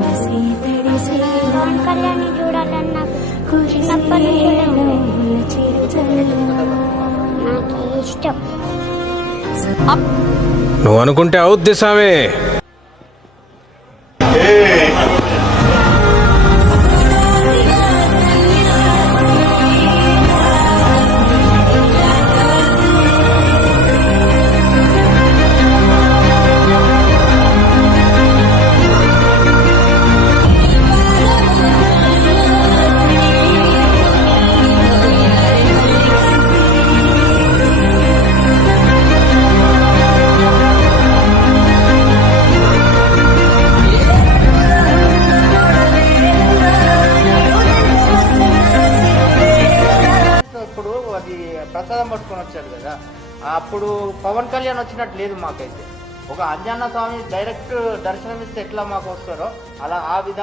పవన్ కళ్యాణ్ చూడాలని నాకు చిన్నప్పటి నుంచి నాకు ఇష్టం. నువ్వు అనుకుంటే అవుద్ది సామే. ఇప్పుడు అది ప్రసాదం పట్టుకొని వచ్చాడు కదా, అప్పుడు పవన్ కళ్యాణ్ వచ్చినట్టు లేదు మాకైతే. ఒక అంజన్న స్వామి డైరెక్ట్ దర్శనం ఇస్తే ఎట్లా మాకు వస్తారో అలా ఆ విధంగా